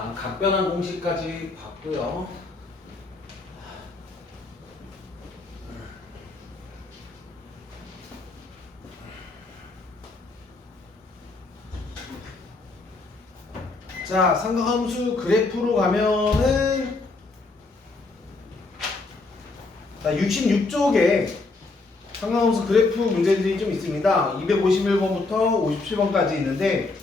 자, 각변환 공식까지 봤고요. 자, 삼각함수 그래프로 가면은 자, 66쪽에 삼각함수 그래프 문제들이 좀 있습니다. 251번부터 57번까지 있는데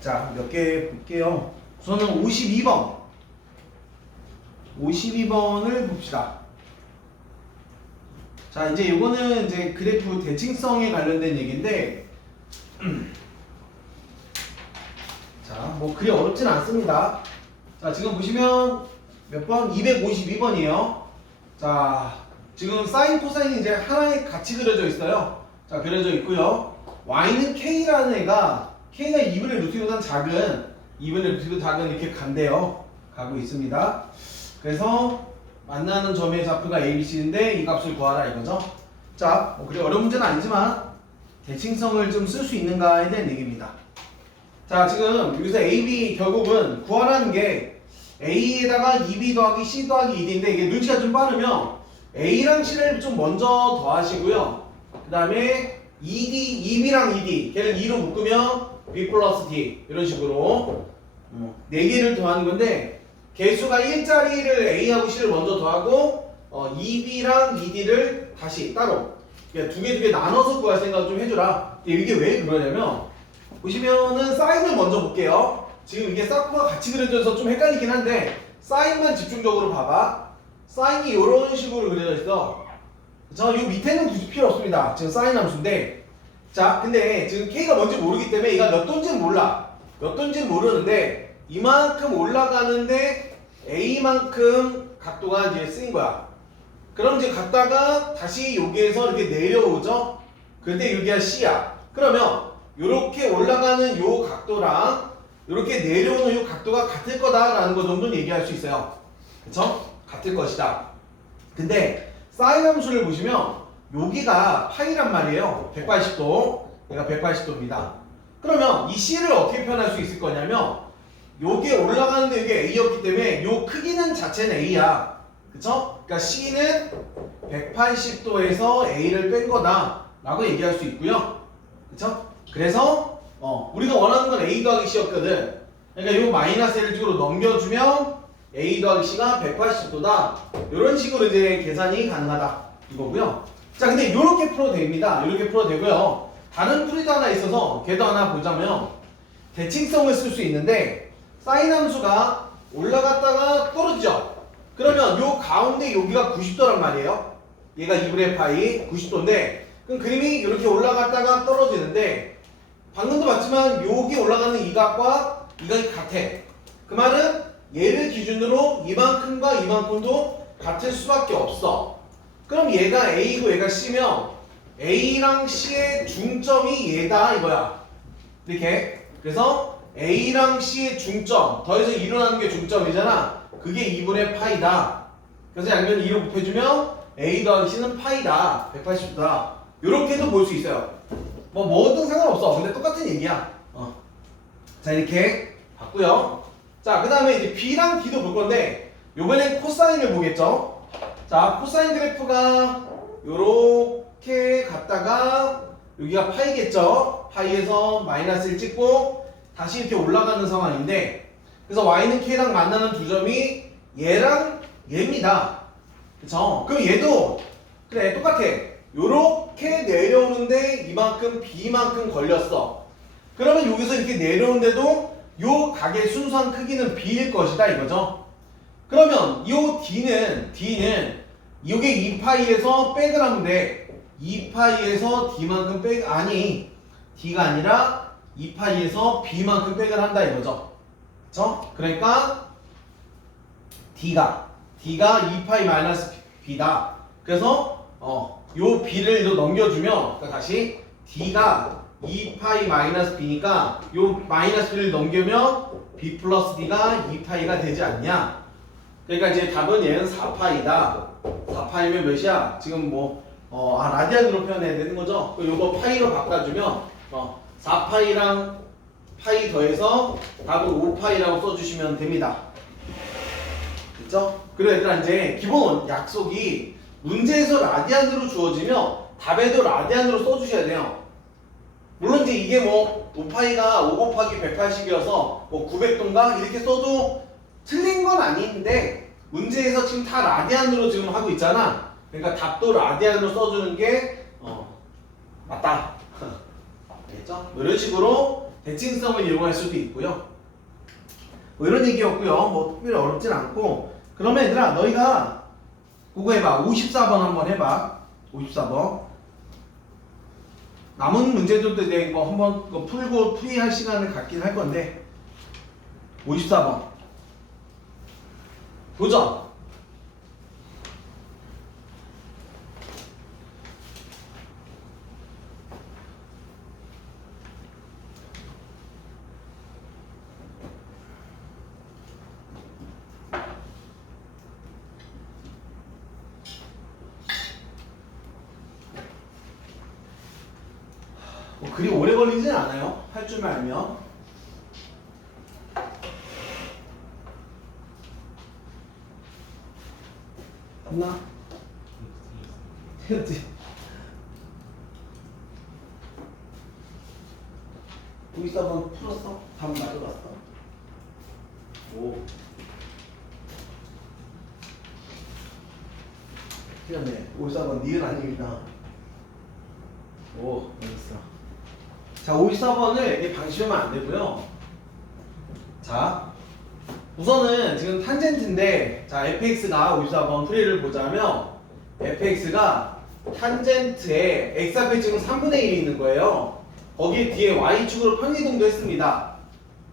자, 몇 개 볼게요. 우선은 52번을 봅시다. 자, 이제 요거는 이제 그래프 대칭성에 관련된 얘기인데 자, 뭐 그리 어렵진 않습니다. 자, 지금 보시면 몇 번? 252번이에요. 자, 지금 사인, 코사인이 이제 하나에 같이 그려져 있어요. 자, 그려져 있고요. y는 k라는 애가 k가 2분의 루트보다 작은 2분의 루트보다 작은 이렇게 간대요. 가고 있습니다. 그래서 만나는 점의 좌표가 ABC인데 이 값을 구하라 이거죠. 자, 뭐 그리 어려운 문제는 아니지만 대칭성을 좀 쓸 수 있는가에 대한 얘기입니다. 자, 지금 여기서 AB 결국은 구하라는 게 A에다가 2B 더하기 C 더하기 2D인데 이게 눈치가 좀 빠르면 A랑 C를 좀 먼저 더하시고요. 그 다음에 2B랑 2D 걔를 2로 묶으면 B 플러스 D 이런 식으로 4개를 더하는 건데 개수가 1짜리를 A하고 C를 먼저 더하고 2B랑 2D를 다시 따로 그러니까 두 개 나눠서 구할 생각 좀 해주라. 이게 왜 그러냐면 보시면은 사인을 먼저 볼게요. 지금 이게 사쿠가 같이 그려져서 좀 헷갈리긴 한데 사인만 집중적으로 봐봐. 사인이 이런 식으로 그려져 있어. 저 이 밑에는 굳이 필요 없습니다. 지금 사인 함수인데 자, 근데 지금 K가 뭔지 모르기 때문에 얘가 몇 도인지는 몰라. 몇 도인지는 모르는데 이만큼 올라가는데 A만큼 각도가 이제 쓰인 거야. 그럼 이제 갔다가 다시 여기에서 이렇게 내려오죠. 근데 여기가 C야. 그러면 이렇게 올라가는 요 각도랑 이렇게 내려오는 요 각도가 같을 거다라는 거 정도는 얘기할 수 있어요. 그쵸? 같을 것이다. 근데 사인 함수를 보시면 여기가 파이란 말이에요. 180도. 얘가 180도입니다. 그러면 이 C를 어떻게 표현할 수 있을 거냐면 요게 올라가는데 이게 A였기 때문에 요 크기는 자체는 A야. 그쵸? 그러니까 C는 180도에서 A를 뺀 거다 라고 얘기할 수 있고요. 그쵸? 그래서 우리가 원하는 건 A 더하기 C였거든. 그러니까 요 마이너스 L을 쪽으로 넘겨주면 A 더하기 C가 180도다. 이런 식으로 이제 계산이 가능하다 이거고요. 자, 근데 이렇게 풀어도 됩니다. 이렇게 풀어도 되고요. 다른 풀이도 하나 있어서 걔도 하나 보자면 대칭성을 쓸 수 있는데 사인 함수가 올라갔다가 떨어지죠. 그러면 요 가운데 여기가 90도란 말이에요. 얘가 2분의 파이 90도인데 그럼 그림이 이렇게 올라갔다가 떨어지는데 방금도 봤지만 여기 올라가는 이 각과 이 각이 같아. 그 말은 얘를 기준으로 이만큼과 이만큼도 같을 수밖에 없어. 그럼 얘가 A고 얘가 C면 A랑 C의 중점이 얘다 이거야. 이렇게. 그래서 A랑 C의 중점 더해서 일어나는 게 중점이잖아. 그게 2분의 파이다. 그래서 양변 2로 곱해주면 A 더하기 C는 파이다. 180도다. 요렇게도 볼 수 있어요. 뭐든 상관없어. 근데 똑같은 얘기야. 자, 이렇게 봤고요. 자, 그 다음에 이제 B랑 D도 볼 건데 요번엔 코사인을 보겠죠. 자, 코사인 그래프가 요렇게 갔다가 여기가 파이겠죠. 파이에서 마이너스를 찍고 다시 이렇게 올라가는 상황인데 그래서 Y는 K랑 만나는 두 점이 얘랑 얘입니다. 그쵸? 그럼 얘도 그래 똑같아. 요렇게 내려오는데 이만큼 B만큼 걸렸어. 그러면 여기서 이렇게 내려오는데도 요 각의 순수한 크기는 B일 것이다 이거죠. 그러면 요 D는 요게 2파이에서 백을 하면 돼. 2파이에서 D만큼 백 아니 D가 아니라 2파이에서 B만큼 백을 한다 이거죠. 그쵸? 그러니까 D가 2파이 마이너스 B다. 그래서 요 B를 넘겨주면 그러니까 다시 D가 2파이 마이너스 B니까 요 마이너스 B를 넘기면 B 플러스 D가 2파이가 되지 않냐. 그러니까 이제 답은 얘는 4파이다. 4파이면 몇이야? 지금 라디안으로 표현해야 되는 거죠? 요거 파이로 바꿔주면 4파이랑 파이 더해서 답은 5파이라고 써주시면 됩니다. 됐죠? 그리고 얘들아 이제 기본 약속이 문제에서 라디안으로 주어지면 답에도 라디안으로 써주셔야 돼요. 물론 이제 이게 뭐 5파이가 5 곱하기 180이어서 뭐 900도인가 이렇게 써도 틀린 건 아닌데 문제에서 지금 다 라디안으로 지금 하고 있잖아. 그러니까 답도 라디안으로 써주는 게 맞다. 알겠죠? 이런 식으로 대칭성을 이용할 수도 있고요. 뭐 이런 얘기였고요. 뭐 특별히 어렵진 않고. 그러면 얘들아 너희가 그거 해봐. 54번 한번 해봐. 54번. 남은 문제들도 이제 뭐 한번 풀고 풀이할 시간을 갖긴 할 건데 54번 도전. 뭐 그리 오래 걸리진 않아요. 할 줄만 알면. 없나? 태웠지. 54번 풀었어? 답 맞아봤어? 오. 틀렸네. 54번 니은 아닙니다. 오, 알겠어. 자, 54번을 방심하면 안 되고요. 자, 우선은 지금 탄젠트인데, 자, fx가 54번 풀이를 보자면, fx가 탄젠트에 x 앞에 지금 3분의 1이 있는 거예요. 거기에 뒤에 y축으로 편이동도 했습니다.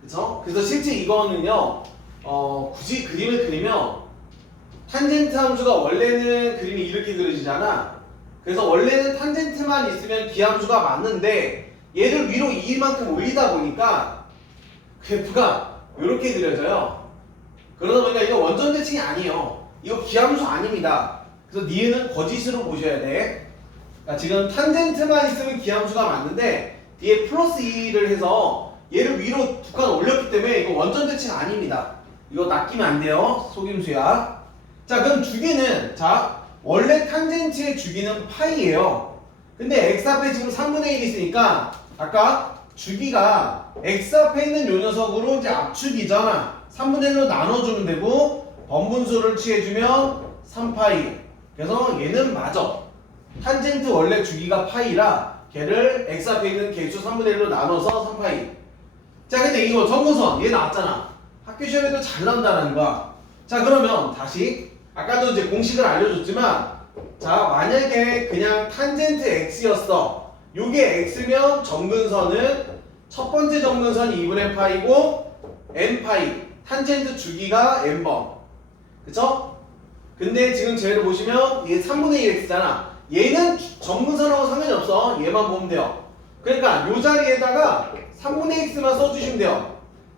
그쵸? 그래서 실제 이거는요, 굳이 그림을 그리면, 탄젠트 함수가 원래는 그림이 이렇게 그려지잖아. 그래서 원래는 탄젠트만 있으면 기함수가 맞는데, 얘를 위로 이만큼 올리다 보니까 그래프가 이렇게 그려져요. 그러다 보니까 이거 원전 대칭이 아니에요. 이거 기함수 아닙니다. 그래서 니은은 거짓으로 보셔야 돼. 그러니까 지금 탄젠트만 있으면 기함수가 맞는데 뒤에 플러스 2를 해서 얘를 위로 두 칸 올렸기 때문에 이거 원전 대칭 아닙니다. 이거 낚이면 안 돼요. 속임수야. 자, 그럼 주기는, 자, 원래 탄젠트의 주기는 파이예요. 근데 x 앞에 지금 3분의 1이 있으니까 아까 주기가 x 앞에 있는 요 녀석으로 이제 압축이잖아. 3분의 1로 나눠주면 되고 번분수를 취해주면 3파이. 그래서 얘는 맞아. 탄젠트 원래 주기가 파이라 걔를 x 앞에 있는 개수 3분의 1로 나눠서 3파이. 자, 근데 이거 정근선 얘 나왔잖아. 학교 시험에도 잘 나온다는 거야. 자, 그러면 다시 아까도 이제 공식을 알려줬지만, 자, 만약에 그냥 탄젠트 x였어. 요게 x면 정근선은 첫 번째 정근선이 2분의 파이고 n파이. 탄젠트 주기가 n번. 그쵸? 근데 지금 쟤를 보시면 얘 3분의 1 x잖아. 얘는 정근선하고 상관이 없어. 얘만 보면 돼요. 그러니까 요 자리에다가 3분의 x만 써주시면 돼요.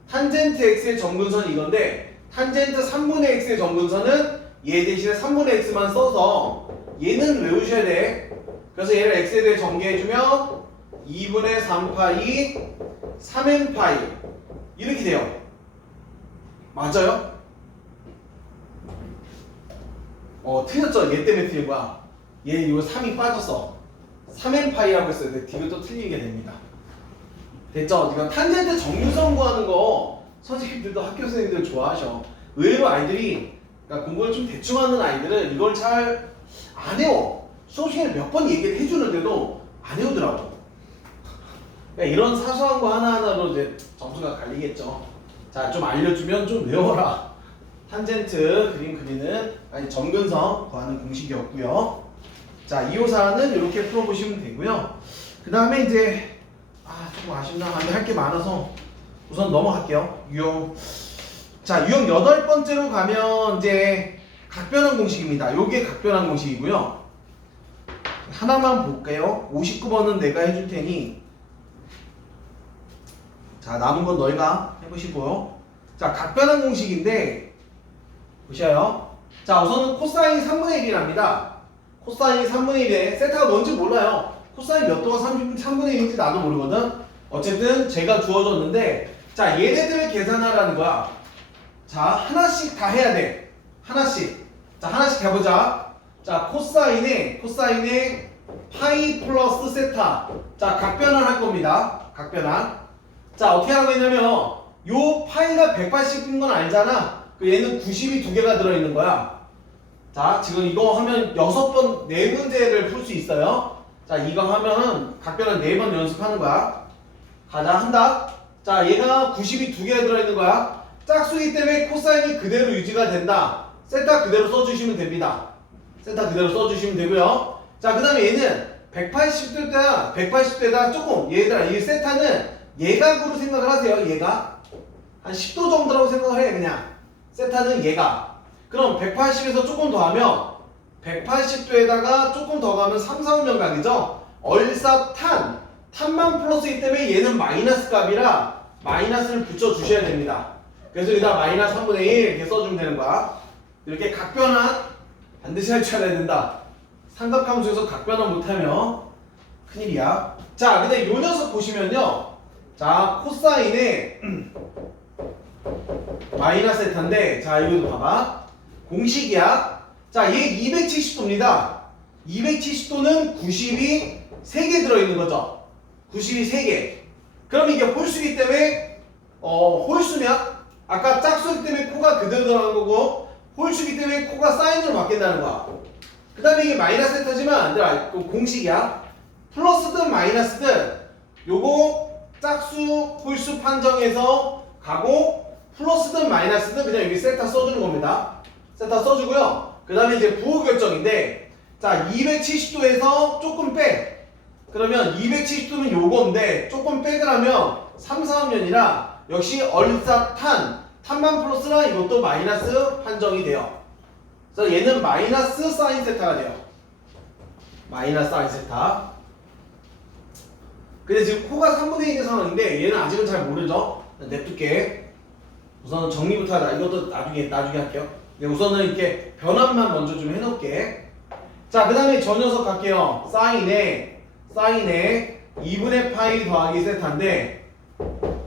탄젠트 x의 정근선이 이건데 탄젠트 3분의 x의 정근선은 얘 대신에 3분의 x만 써서 얘는 외우셔야 돼. 그래서 얘를 x에 대해 전개해주면 2분의 3파이 3n파이 이렇게 돼요. 맞아요? 틀렸죠? 얘 때문에 틀린 거야. 얘 이거 3이 빠졌어. 3n파이라고 했어요. 근데 뒤가 또 틀리게 됩니다. 됐죠? 이거 탄젠트 정근선 구하는 거 선생님들도 학교 선생님들 좋아하셔. 의외로 아이들이, 그러니까 공부를 좀 대충 하는 아이들은 이걸 잘 안 외워. 수업 시간에 몇 번 얘기를 해주는데도 안 외우더라고. 그러니까 이런 사소한 거 하나하나로 이제 점수가 갈리겠죠. 자, 좀 알려주면 좀 외워라. 탄젠트 그림 그리는, 아니 정근선 구하는 공식이었고요. 자, 2호사는 이렇게 풀어보시면 되고요. 그 다음에 이제 조금 아쉽나? 할 게 많아서 우선 넘어갈게요. 유형. 자, 유형 8번째로 가면 이제 각변환 공식입니다. 요게 각변환 공식이고요. 하나만 볼게요. 59번은 내가 해줄 테니, 자, 남은 건 너희가 해보시고요. 자, 각변환 공식인데 보셔요. 자, 우선은 코사인 3분의 1이랍니다. 코사인 3분의 1에 세타가 뭔지 몰라요. 코사인 몇 도가 3분의 1인지 나도 모르거든. 어쨌든 제가 주어졌는데 자 얘네들을 계산하라는 거야. 자 하나씩 다 해야 돼. 하나씩. 자 하나씩 해보자. 자 코사인에 파이 플러스 세타. 자 각변환 할 겁니다. 각변환. 자 어떻게 하라고 했냐면 요 파이가 180인 건 알잖아. 그 얘는 90이 두 개가 들어있는 거야. 자 지금 이거 하면 6번 4문제를 풀 수 있어요. 자 이거 하면 각변환 4번 연습하는 거야. 가자 한다. 자 얘가 90이 두 개가 들어있는 거야. 짝수이기 때문에 코사인이 그대로 유지가 된다. 세타 그대로 써주시면 됩니다. 세타 그대로 써주시면 되고요. 자 그 다음에 얘는 180도에다 조금 얘들아 이 세타는 예각으로 생각을 하세요. 얘가 한 10도 정도라고 생각을 해. 그냥 세타는 얘가. 그럼 180에서 조금 더 하면 180도에다가 조금 더 가면 3, 4, 5면 각이죠. 탄만 플러스이기 때문에 얘는 마이너스 값이라 마이너스를 붙여주셔야 됩니다. 그래서 여기다 마이너스 3분의 1 이렇게 써주면 되는 거야. 이렇게 각변환 반드시 할 줄 알아야 된다. 삼각함수에서 각변환 못하면 큰일이야. 자 근데 요 녀석 보시면요. 자 코사인에 마이너스 세타인데 자 이것도 봐봐. 공식이야. 자 얘 270도입니다. 270도는 90이 3개 들어있는 거죠. 90이 3개. 그럼 이게 홀수이기 때문에 홀수면 아까 짝수이기 때문에 코가 그대로 들어가는 거고 홀수이기 때문에 코가 사인으로 바뀐다는 거야. 그 다음에 이게 마이너스 세타지만 공식이야. 플러스든 마이너스든 요거 짝수 홀수 판정해서 가고 플러스든 마이너스든 그냥 여기 세타 써주는 겁니다. 세타 써주고요. 그 다음에 이제 부호 결정인데 자 270도에서 조금 빼. 그러면 270도면 요건데 조금 빼을 하면 3, 4학년이라 역시 탄만 플러스라 이것도 마이너스 판정이 돼요. 그래서 얘는 마이너스 사인 세타가 돼요. 마이너스 사인 세타. 근데 지금 코가 3분의 1인 상황인데 얘는 아직은 잘 모르죠. 냅둘게. 우선은 정리부터 하자. 이것도 나중에 할게요. 우선은 이렇게 변환만 먼저 좀 해놓을게. 자 그 다음에 저 녀석 갈게요. 사인에 2분의 파이 더하기 세타인데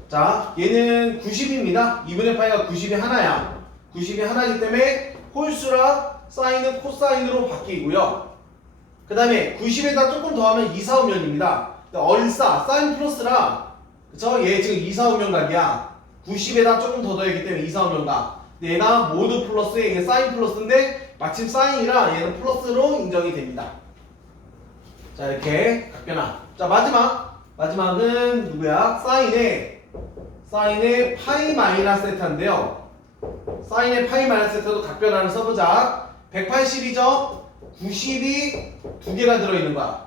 자 얘는 90입니다. 2분의 파이가 90이 하나야. 90이 하나이기 때문에 홀수라 사인은 코사인으로 바뀌고요. 그 다음에 90에다 조금 더하면 2, 4, 5면입니다. 사인 플러스라 그쵸? 얘 지금 2, 4, 5면 각이야. 90에다 조금 더 더했기 때문에 2, 4, 5면 각. 얘가 모두 플러스에 이게 사인 플러스인데 마침 사인이라 얘는 플러스로 인정이 됩니다. 자 이렇게 각변환. 자 마지막은 누구야? 사인의 파이 마이너스 세타인데요. 사인의 파이 마이너스 세타도 각변환을 써보자. 180이죠? 90이 두 개가 들어있는 거야.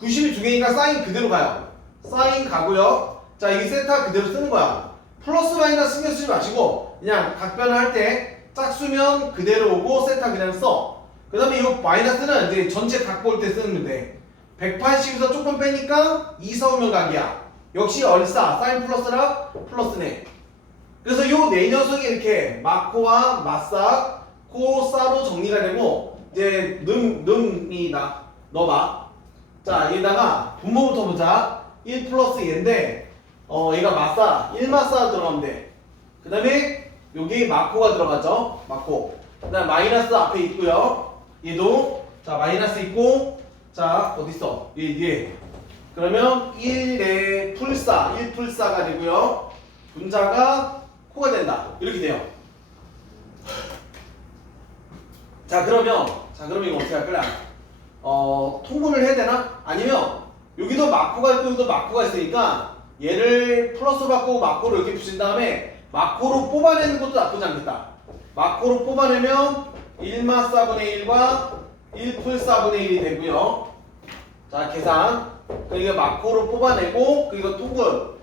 90이 두 개니까 사인 그대로 가요. 사인 가고요. 자 이게 세타 그대로 쓰는 거야. 플러스 마이너스 신경 쓰지 마시고 그냥 각변할 때 짝수면 그대로 오고 세타 그냥 써. 그 다음에 이 마이너스는 이제 전체 각 볼 때 쓰면 돼. 180에서 조금 빼니까 2, 4, 5면 각이야. 역시 사인 플러스라 플러스네. 그래서 요 네 녀석이 이렇게 마코와 마사, 코사로 정리가 되고 이제 능이다. 넣어봐. 자 여기다가 분모부터 보자. 1 플러스 얘인데 얘가 마사 1마사 들어가면 돼. 그 다음에 여기 마코가 들어가죠. 마코. 그 다음 마이너스 앞에 있고요. 얘도 자 마이너스 있고 자 어딨어? 얘 그러면 1풀사가 되고요. 분자가 코가 된다. 이렇게 돼요. 자 그러면 이거 어떻게 할 거야? 통분을 해야 되나? 아니면 여기도 마코가 있고 여기도 마코가 있으니까 얘를 플러스 받고 마코로 이렇게 붙인 다음에 마코로 뽑아내는 것도 나쁘지 않겠다. 마코로 뽑아내면 1마 4분의 1과 1풀 4분의 1이 되고요. 자 계산. 그러니까 마코로 뽑아내고 이거 통분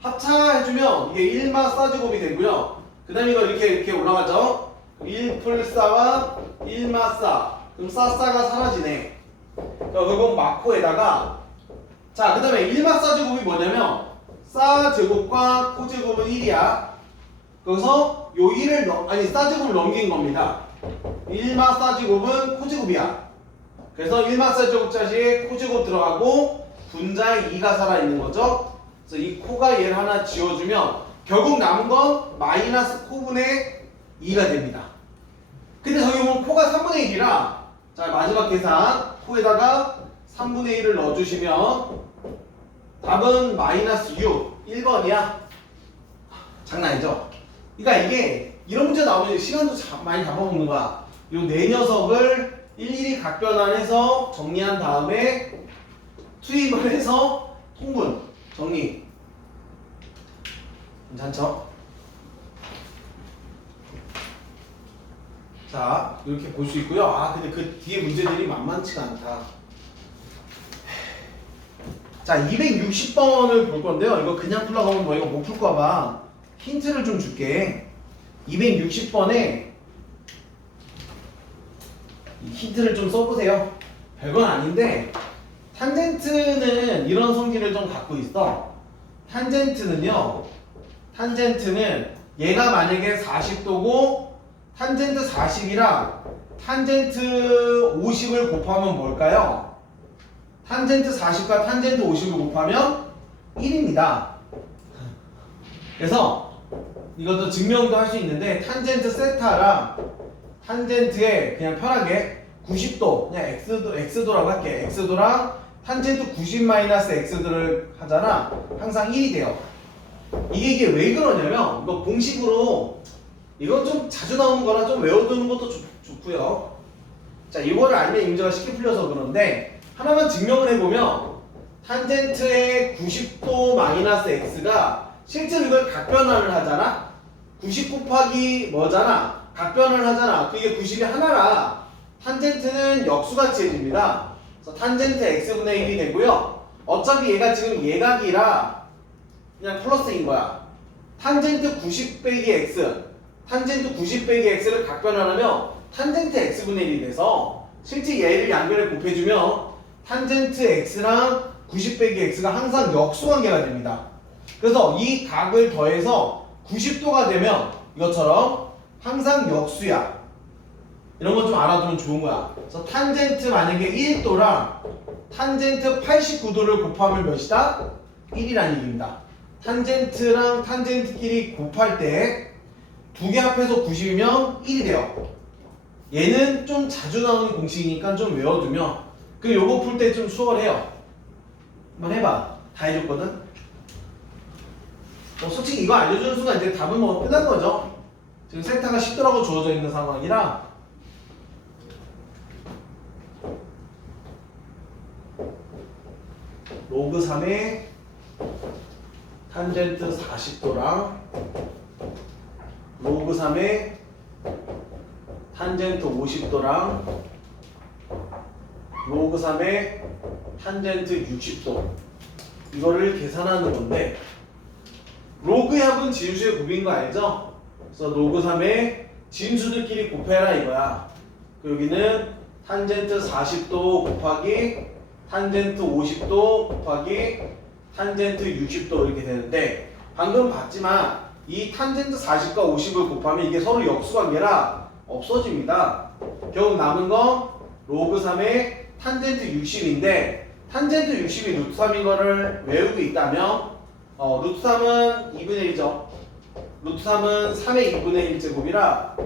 합차해주면 이게 1마 4제곱이 되고요. 그 다음에 이거 이렇게 올라가죠. 1풀 4와 1마 4. 그럼 싸가 사라지네. 그건 마코에다가 자 그 다음에 1마 4제곱이 뭐냐면 싸제곱과 코제곱은 1이야. 그래서 요 1을 싸제곱을 넘긴 겁니다. 1마 싸제곱은 코제곱이야. 그래서 1마 싸제곱 자리에 코제곱 들어가고 분자에 2가 살아있는 거죠. 그래서 이 코가 얘를 하나 지워주면 결국 남은 건 마이너스 코분의 2가 됩니다. 근데 저기 보면 코가 3분의 1이라 자 마지막 계산 코에다가 3분의 1을 넣어주시면 답은 마이너스 6 1번이야. 장난이죠? 그러니까 이게 이런 문제 나오면 시간도 많이 잡아먹는 거야. 요 네 녀석을 일일이 각변환해서 정리한 다음에 투입을 해서 통분 정리. 괜찮죠? 자 이렇게 볼 수 있고요. 아 근데 그 뒤에 문제들이 만만치가 않다. 자 260번을 볼 건데요. 이거 그냥 풀러가면 뭐 이거 못 풀까봐 힌트를 좀 줄게. 260번에 힌트를 좀 써보세요. 별건 아닌데 탄젠트는 이런 성질을 좀 갖고 있어. 탄젠트는 얘가 만약에 40도고 탄젠트 40이랑 탄젠트 50을 곱하면 뭘까요? 탄젠트 40과 탄젠트 50을 곱하면 1입니다. 그래서 이것도 증명도 할 수 있는데 탄젠트 세타랑 탄젠트에 그냥 편하게 90도 그냥 x도라고 할게. x도랑 탄젠트 90 마이너스 x도를 하잖아. 항상 1이 돼요. 이게 왜 그러냐면 이거 공식으로 이건 좀 자주 나오는 거라 좀 외워두는 것도 좋고요. 자 이거를 알면 이 문제가 쉽게 풀려서 그런데 하나만 증명을 해보면 탄젠트의 90도 마이너스 x가 실제로 이걸 각변환을 하잖아. 90 곱하기 뭐잖아. 각변을 하잖아. 그게 90이 하나라 탄젠트는 역수같이 해집니다. 그래서 탄젠트 x분의 1이 되고요. 어차피 얘가 지금 예각이라 그냥 플러스인 거야. 탄젠트 90 빼기 x 탄젠트 90 빼기 x를 각변환하면 탄젠트 x분의 1이 돼서 실제 얘를 양변에 곱해주면 탄젠트 x랑 90 빼기 x가 항상 역수관계가 됩니다. 그래서 이 각을 더해서 90도가 되면 이것처럼 항상 역수야. 이런 거 좀 알아두면 좋은 거야. 그래서 탄젠트 만약에 1도랑 탄젠트 89도를 곱하면 몇이다? 1이라는 얘기입니다. 탄젠트랑 탄젠트끼리 곱할 때 두 개 합해서 90이면 1이 돼요. 얘는 좀 자주 나오는 공식이니까 좀 외워두면 그 요거 풀 때 좀 수월해요. 한번 해봐. 다 해줬거든? 솔직히 이거 알려주는 순간 이제 답은 뭐 끝난 거죠. 지금 세타가 10도라고 주어져 있는 상황이라 로그 3의 탄젠트 40도랑 로그 3의 탄젠트 50도랑 로그 3의 탄젠트 60도 이거를 계산하는 건데 로그의 합은 진수의 곱인 거 알죠? 그래서 로그 3의 진수들끼리 곱해라 이거야. 여기는 탄젠트 40도 곱하기 탄젠트 50도 곱하기 탄젠트 60도 이렇게 되는데 방금 봤지만 이 탄젠트 40과 50을 곱하면 이게 서로 역수관계라 없어집니다. 결국 남은 건 로그 3의 탄젠트 60인데 탄젠트 60이 루트 3인 거를 외우고 있다면 루트 3은 2분의 1이죠. 루트 3은 3의 2분의 1제곱이라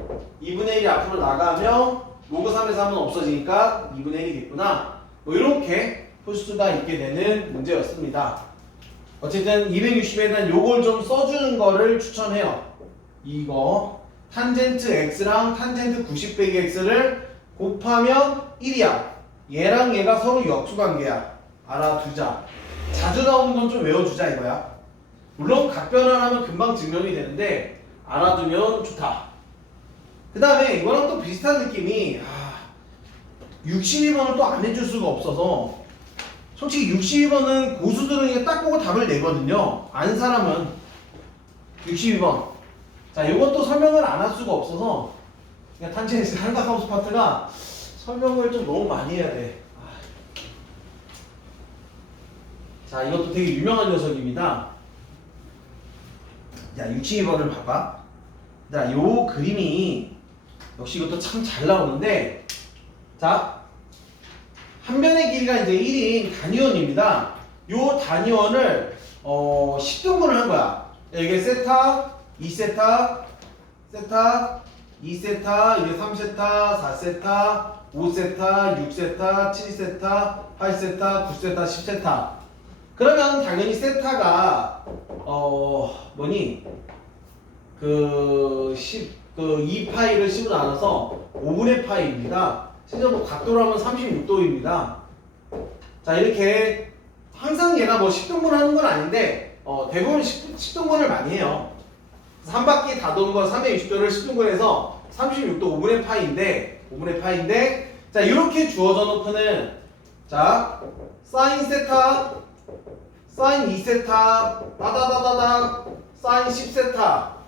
2분의 1이 앞으로 나가면 로그 3에서 3은 없어지니까 2분의 1이겠구나. 뭐 이렇게 풀 수가 있게 되는 문제였습니다. 어쨌든 260에 대한 요걸 좀 써주는 거를 추천해요. 이거 탄젠트 x랑 탄젠트 90 빼기 x를 곱하면 1이야. 얘랑 얘가 서로 역수관계야. 알아두자. 자주 나오는 건 좀 외워주자 이거야. 물론 각변환하면 금방 증명이 되는데 알아두면 좋다. 그 다음에 이거랑 또 비슷한 느낌이 62번을 또 안 해줄 수가 없어서 솔직히 62번은 고수들은 이게 딱 보고 답을 내거든요. 안 사람은 62번. 자, 이것도 설명을 안 할 수가 없어서 그냥 탄젠트 삼각함수 파트가 설명을 좀 너무 많이 해야 돼. 자, 이것도 되게 유명한 녀석입니다. 자, 62번을 봐봐. 자, 요 그림이 역시 이것도 참 잘 나오는데 자, 한 변의 길이가 이제 1인 단위원입니다. 요 단위원을 10등분을 한 거야. 이게 세타, 2세타, 세타, 2세타, 이게 3세타, 4세타, 5세타, 6세타, 7세타, 8세타, 9세타, 10세타. 그러면 당연히 세타가 뭐니? 그 2파이를 10으로 나눠서 5분의 파이입니다. 실제 뭐 각도로 하면 36도입니다. 자, 이렇게 항상 얘가 뭐 10등분 하는 건 아닌데 대부분 10등분을 많이 해요. 한 바퀴 다 도는 건 360도를 10등분해서 36도 5분의 파이인데 자, 이렇게 주어져 놓고는 자, 사인 세타, 사인 2세타, 따다다다다, 사인 10세타.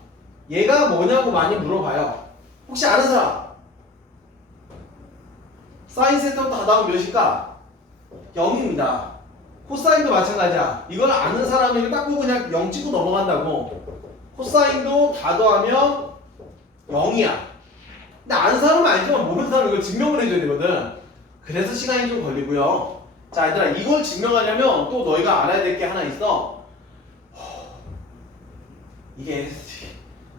얘가 뭐냐고 많이 물어봐요. 혹시 아는 사람? 사인 세타부터 다 나오면 몇일까? 0입니다. 코사인도 마찬가지야. 이걸 아는 사람은 이거 딱 보고 그냥 0 찍고 넘어간다고. 코사인도 다 더하면 0이야. 근데 아는 사람은 알지만 모르는 사람은 이걸 증명을 해줘야 되거든. 그래서 시간이 좀 걸리고요. 자, 얘들아, 이걸 증명하려면 또 너희가 알아야 될 게 하나 있어. 이게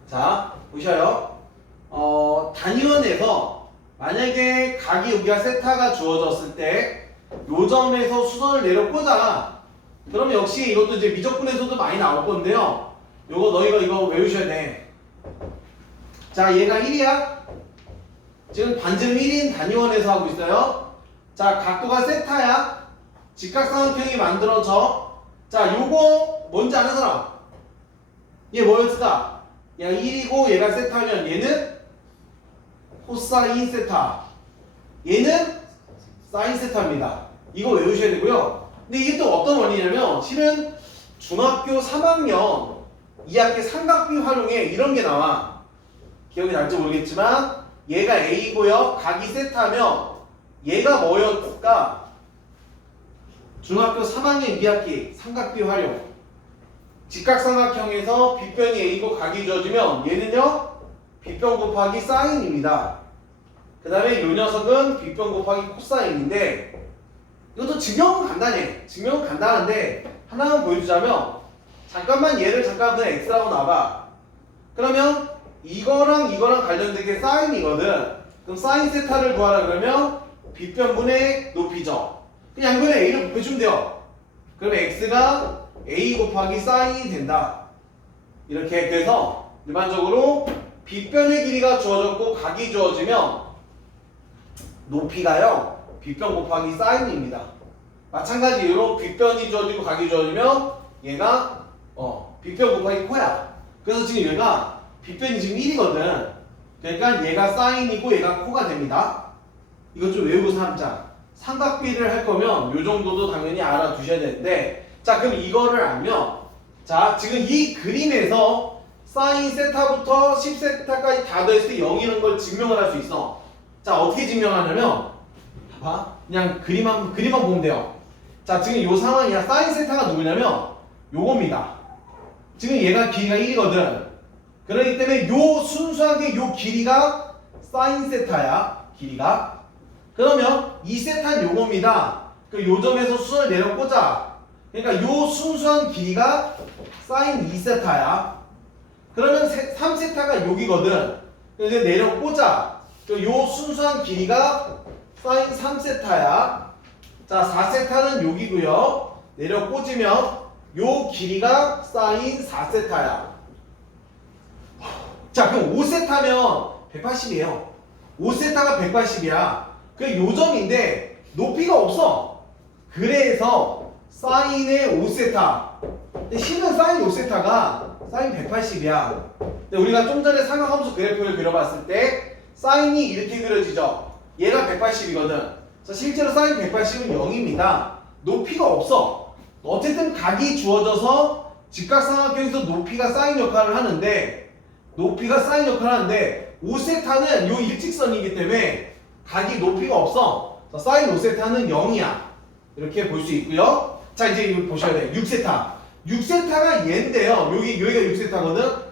자, 보셔요. 단위원에서 만약에 각이 여기가 세타가 주어졌을 때 요 점에서 수선을 내려 꽂아. 그러면 역시 이것도 이제 미적분에서도 많이 나올 건데요. 요거 너희가 이거 외우셔야 돼. 자, 얘가 1이야. 지금 반지름 1인 단위원에서 하고 있어요. 자, 각도가 세타야. 직각삼각형이 만들어져. 자, 요거 뭔지 아는 사람? 얘 뭐였을까? 얘가 1이고 얘가 세타면 얘는 코사인 세타. 얘는 사인 세타입니다. 이거 외우셔야 되고요. 근데 이게 또 어떤 원리냐면 실은 중학교 3학년 2학기 삼각비 활용에 이런 게 나와. 기억이 날지 모르겠지만 얘가 A고요. 각이 세타면 얘가 뭐였을까? 중학교 3학년 2학기 삼각비 활용. 직각삼각형에서 빗변이 A고 각이 주어지면 얘는요 빗변 곱하기 사인입니다. 그 다음에 이 녀석은 빗변 곱하기 코사인인데 이것도 증명은 간단해. 증명은 간단한데 하나만 보여주자면 잠깐만 얘를 잠깐 그냥 x라고 놔봐. 그러면 이거랑 관련된 게 사인이거든. 그럼 사인 세타를 구하라 그러면 빗변분의 높이죠. 그냥 양변에 a를 곱해주면 돼요. 그럼 x가 a 곱하기 사인이 된다. 이렇게 돼서 일반적으로 빗변의 길이가 주어졌고 각이 주어지면 높이가요 빗변 곱하기 사인입니다. 마찬가지로 빗변이 주어지고 각이 주어지면 얘가 빗변 곱하기 코야. 그래서 지금 얘가 빗변이 지금 1이거든. 그러니까 얘가 사인이고 얘가 코가 됩니다. 이것 좀 외우고 삼자. 삼각비를 할 거면 요 정도도 당연히 알아두셔야 되는데 자, 그럼 이거를 알면 자, 지금 이 그림에서 사인 세타부터 10세타까지 다 더했을 때 0이라는 걸 증명을 할 수 있어. 자, 어떻게 증명하냐면 봐봐. 그냥 그림만 보면 돼요. 자, 지금 요 상황이야. 사인 세타가 누구냐면 요겁니다. 지금 얘가 길이가 1이거든. 그렇기 때문에 요 순수하게 요 길이가 사인 세타야. 길이가. 그러면 2세타는 요겁니다. 그 요 점에서 수선을 내려 꽂아. 그러니까 요 순수한 길이가 사인 2세타야. 그러면 3세타가 여기거든. 그래서 내려 꽂아. 요 순수한 길이가 사인 3세타야. 자, 4세타는 여기고요. 내려 꽂으면 요 길이가 사인 4세타야. 자, 그럼 5세타면 180이에요. 5세타가 180이야. 그 요점인데 높이가 없어. 그래서 사인의 5세타. 실은 사인 5세타가 사인 180이야. 근데 우리가 좀 전에 삼각함수 그래프를 그려봤을 때 사인이 이렇게 그려지죠. 얘가 180이거든. 실제로 사인 180은 0입니다. 높이가 없어. 어쨌든 각이 주어져서 직각삼각형에서 높이가 사인 역할을 하는데 5세타는 요 일직선이기 때문에 각이 높이가 없어. 사인 5세타는 0이야. 이렇게 볼 수 있고요. 자, 이제 이거 보셔야 돼요. 6세타. 6세타가 얘인데요. 여기가 6세타거든.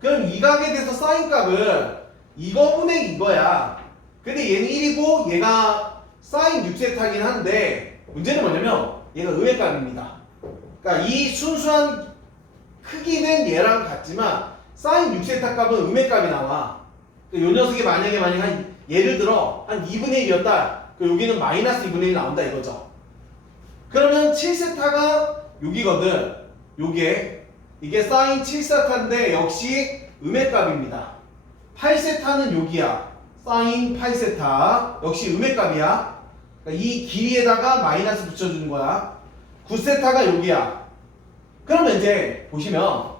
그럼 이 각에 대해서 사인 값은 이거분의 이거야. 근데 얘는 1이고 얘가 사인 6세타긴 한데 문제는 뭐냐면 얘가 의외값입니다. 그러니까 이 순수한 크기는 얘랑 같지만 사인 6세타 값은 음의 값이 나와. 요 녀석이 만약에 한 예를 들어 한 2분의 1이었다. 여기는 마이너스 2분의 1 나온다 이거죠. 그러면 7세타가 여기거든. 이게 사인 7세타인데 역시 음의 값입니다. 8세타는 여기야. 사인 8세타 역시 음의 값이야. 그러니까 이 길이에다가 마이너스 붙여주는 거야. 9세타가 여기야. 그러면 이제 보시면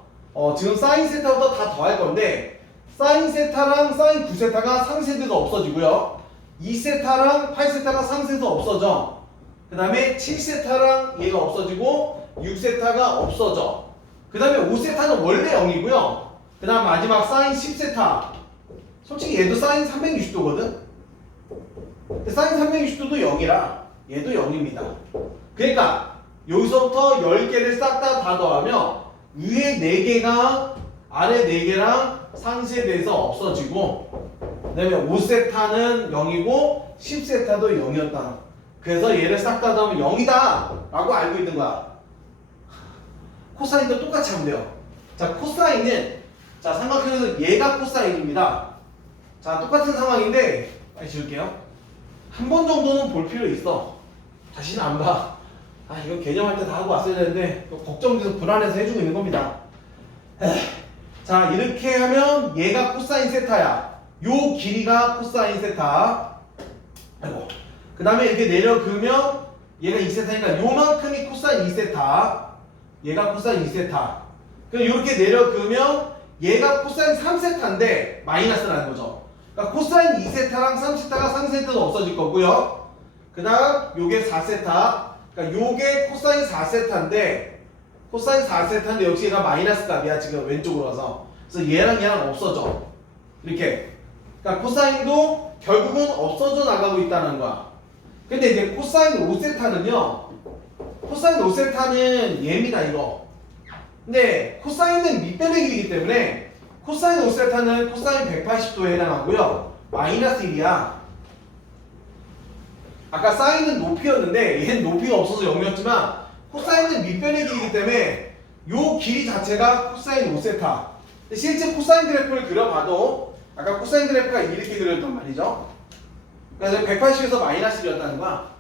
지금 사인 세타부터 다 더할 건데 사인 세타랑 사인 9세타가 상세대도 없어지고요. 2세타랑 8세타가 상세도 없어져. 그 다음에 7세타랑 얘가 없어지고 6세타가 없어져. 그 다음에 5세타는 원래 0이고요. 그 다음 마지막 사인 10세타. 솔직히 얘도 사인 360도거든. 근데 사인 360도도 0이라 얘도 0입니다. 그러니까 여기서부터 10개를 싹 다 더하면 위에 4개가 아래 4개랑 상쇄돼서 없어지고 그 다음에 5세타는 0이고 10세타도 0이었다. 그래서 얘를 싹 다 더하면 0이다 라고 알고 있는 거야. 코사인도 똑같이 하면 돼요. 자, 코사인은 자 삼각형에서 얘가 코사인입니다. 자, 똑같은 상황인데 빨리 지울게요. 한 번 정도는 볼 필요 있어. 다시는 안 봐. 아, 이거 개념할 때 다 하고 왔어야 되는데 걱정돼서 불안해서 해주고 있는 겁니다. 자, 이렇게 하면 얘가 코사인 세타야. 요 길이가 코사인 세타. 아이고. 그 다음에 이렇게 내려 그으면 얘가 2세타니까 요만큼이 코사인 2세타. 얘가 코사인 2세타. 그럼 이렇게 내려 그으면 얘가 코사인 3세타인데 마이너스라는 거죠. 그러니까 코사인 2세타랑 3세타가 상세대도 없어질 거고요. 그 다음 요게 4세타. 그러니까 요게 코사인 4세타인데 코사인 4세타인데 역시 얘가 마이너스 값이야. 지금 왼쪽으로 와서. 그래서 얘랑 없어져. 이렇게. 그러니까 코사인도 결국은 없어져 나가고 있다는 거야. 근데 이제 코사인 5세타는요. 코사인 5세타는 얘입니다. 이거. 근데 코사인은 밑변의 길이기 때문에 코사인 5세타는 코사인 180도에 해당하고요. 마이너스 1이야. 아까 사인은 높이였는데 얘는 높이가 없어서 0이었지만 코사인은 밑변의 길이기 때문에 요 길이 자체가 코사인 5세타. 실제 코사인 그래프를 그려봐도 아까 코사인 그래프가 이렇게 그렸단 말이죠. 그래서 180에서 마이너스 1이었다는 거야.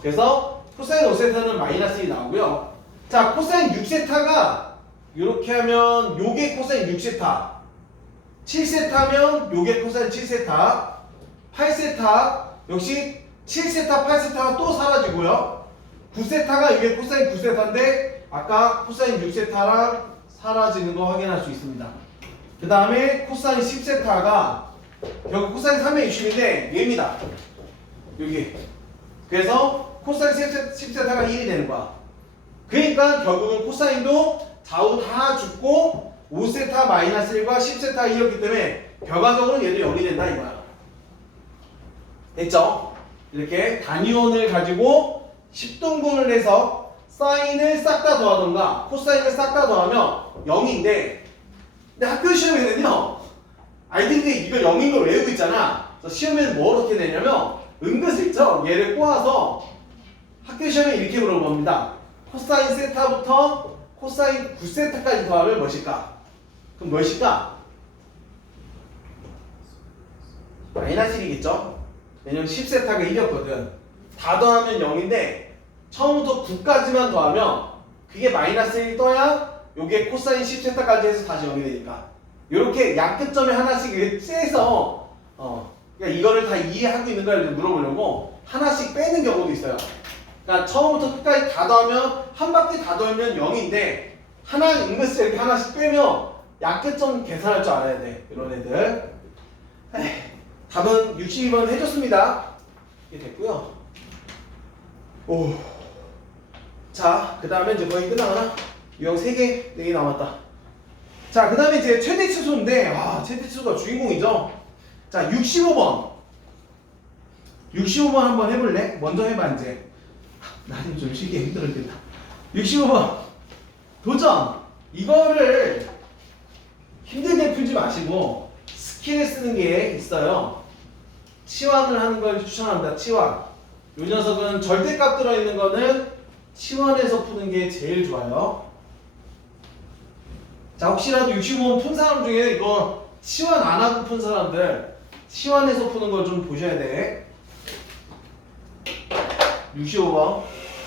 그래서 코사인 5세타는 마이너스 1이 나오고요. 자, 코사인 6세타가 이렇게 하면 요게 코사인 6세타. 7세타면 요게 코사인 7세타. 8세타 역시 7세타, 8세타가 또 사라지고요. 9세타가 이게 코사인 9세타인데 아까 코사인 6세타랑 사라지는 거 확인할 수 있습니다. 그 다음에 코사인 10세타가 결국 코사인 360인데 얘입니다. 여기. 그래서 코사인 10세타가 1이 되는 거야. 그러니까 결국은 코사인도 좌우 다 죽고 5세타 마이너스 1과 10세타 2였기 때문에 결과적으로 얘도 0이 된다 이거야. 됐죠? 이렇게 단위원을 가지고 10등분을 해서 사인을 싹 다 더하던가 코사인을 싹 다 더하면 0인데 근데 학교 시험에는요 아이들이 이거 0인 걸 외우고 있잖아. 그래서 시험에는 뭐 어떻게 내냐면 은근슬쩍 얘를 꼬아서 학교 시험에 이렇게 물어봅니다. 코사인 세타부터 코사인 9세타까지 더하면 무엇일까? 그럼 무엇일까? 마이너스 1이겠죠? 왜냐면 10세타가 1이었거든. 다 더하면 0인데 처음부터 9까지만 더하면 그게 마이너스 1 떠야 요게 코사인 10세타까지 해서 다시 0이 되니까 요렇게 약끝점에 하나씩 째서 그러니까 이거를 다 이해하고 있는 걸 물어보려고 하나씩 빼는 경우도 있어요. 그러니까 처음부터 끝까지 다 더하면 한 바퀴 다 더하면 0인데 하나 인글스 이렇게 하나씩 빼면 약끝점 계산할 줄 알아야 돼. 이런 애들. 답은 62번 해줬습니다. 이게 됐고요. 오. 자, 그 다음에 이제 거의 끝나가나? 유형 3개, 4개 남았다. 자, 그 다음에 이제 최대 치수인데, 최대 치수가 주인공이죠. 자, 65번. 65번 한번 해볼래? 먼저 해봐, 이제. 나는 좀 쉬기 힘들었겠다. 65번. 도전! 이거를 힘들게 풀지 마시고, 스킬을 쓰는 게 있어요. 치환을 하는 걸 추천합니다. 치환. 이 녀석은 절대값 들어있는 거는 치환해서 푸는 게 제일 좋아요. 자, 혹시라도 65번 푼 사람 중에 이거 치환 안 하고 푼 사람들 치환해서 푸는 걸 좀 보셔야 돼. 65번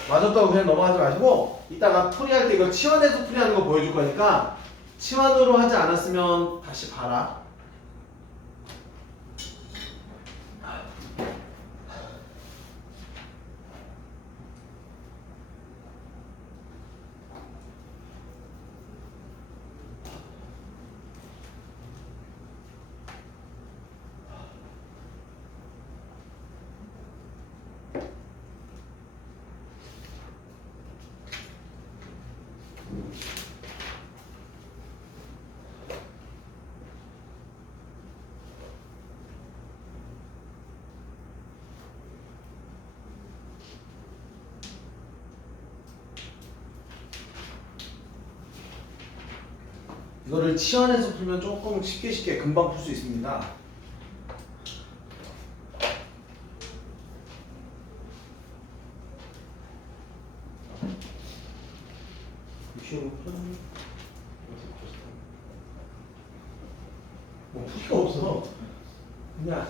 맞았다고 그냥 넘어가지 마시고 이따가 풀이할 때 이거 치환해서 풀이하는 거 보여줄 거니까 치환으로 하지 않았으면 다시 봐라. 이거를 치환해서 풀면 조금 쉽게 금방 풀 수 있습니다. 뭐 풀이가 없어. 그냥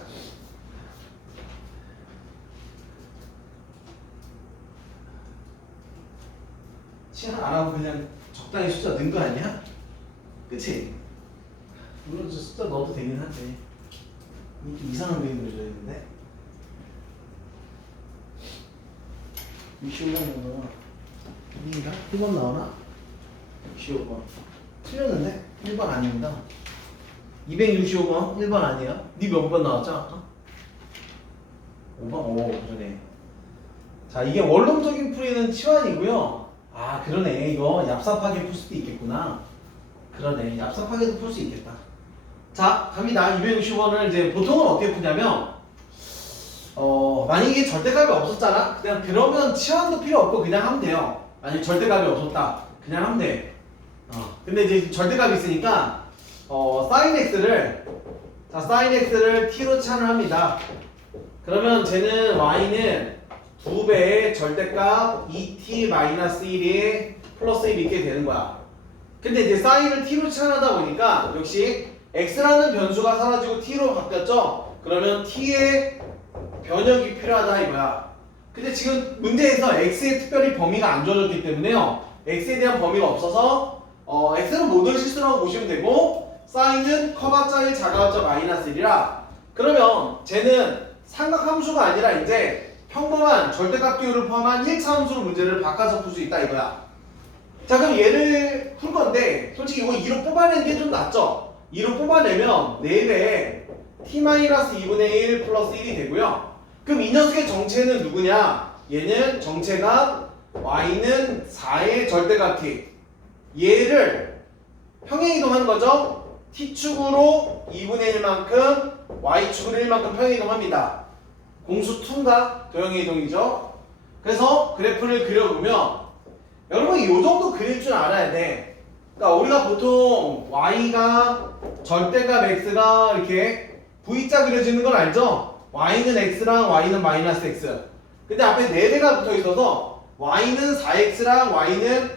치환 안 하고 그냥 적당히 숫자 넣은 거 아니야? 그치? 물론 저 숫자 넣어도 되긴 한데 이렇게 이상한 그림을 그려야 되는데 65번 나오나? 아닌가? 1번 나오나? 65번 틀렸는데? 1번 아닙니다. 265번 1번 아니에요? 니 몇 번 나왔죠? 아까? 5번? 오 그러네. 자 이게 원론적인 풀이는 치환이고요. 아 그러네. 이거 얍삽하게 풀 수도 있겠구나. 그러네. 얍삽하게도 풀 수 있겠다. 자 갑니다. 260원을 이제 보통은 어떻게 푸냐면 만약에 절대값이 없었잖아? 그냥 그러면 치환도 필요 없고 그냥 하면 돼요. 만약에 절대값이 없었다. 그냥 하면 돼. 근데 이제 절대값이 있으니까 sin x를 sin x를 t로 치환을 합니다. 그러면 쟤는 y는 2배의 절대값 2t-1에 플러스 1이 있게 되는 거야. 근데 이제 sine을 t로 치환하다 보니까 역시 x라는 변수가 사라지고 t로 바뀌었죠? 그러면 t의 변형이 필요하다 이거야. 근데 지금 문제에서 x의 특별히 범위가 안 주어졌기 때문에요. x에 대한 범위가 없어서 x는 모든 실수라고 보시면 되고 sine은 커봤자 1 작아봤자 마이너스 1이라 그러면 쟤는 삼각함수가 아니라 이제 평범한 절대값 기호를 포함한 1차 함수로 문제를 바꿔서 풀 수 있다 이거야. 자 그럼 얘를 풀 건데 솔직히 이거 2로 뽑아내는 게 좀 낫죠? 2로 뽑아내면 4배에 t-2분의 1 플러스 1이 되고요. 그럼 이 녀석의 정체는 누구냐? 얘는 정체가 y는 4의 절대값 t. 얘를 평행이동하는 거죠? t축으로 2분의 1만큼 y축으로 1만큼 평행이동합니다. 공수 2인가? 도형이동이죠. 그래서 그래프를 그려보면 여러분 이 정도 그릴 줄 알아야 돼. 그러니까 우리가 보통 y가 절대값 x가 이렇게 v자 그려지는 걸 알죠? y는 x랑 y는 마이너스 x. 근데 앞에 4대가 붙어 있어서 y는 4x랑 y는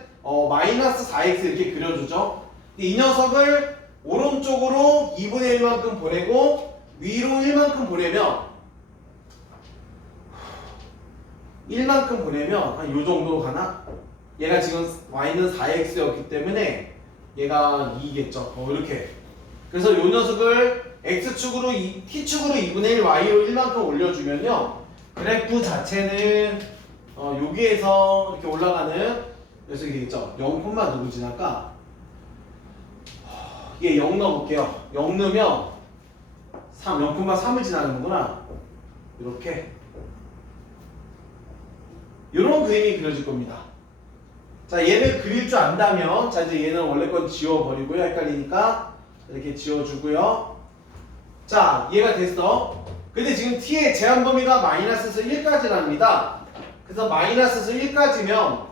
마이너스 4x 이렇게 그려주죠. 근데 이 녀석을 오른쪽으로 2분의 1만큼 보내고 위로 1만큼 보내면 1만큼 보내면 한 요 정도 가나? 얘가 지금 y는 4x였기 때문에 얘가 2겠죠. 이렇게. 그래서 요 녀석을 x축으로 t축으로 2분의 1 y로 1만큼 올려주면요. 그래프 자체는 여기에서 이렇게 올라가는 녀석이 되겠죠. 0, 누구 지나까? 얘 0 넣어볼게요. 0 넣으면 0,3을 지나는구나. 이렇게. 이런 그림이 그려질 겁니다. 자, 얘를 그릴 줄 안다면, 자, 이제 얘는 원래 건 지워버리고요. 헷갈리니까. 이렇게 지워주고요. 자, 얘가 됐어. 근데 지금 t의 제한 범위가 마이너스에서 1까지랍니다. 그래서 마이너스에서 1까지면,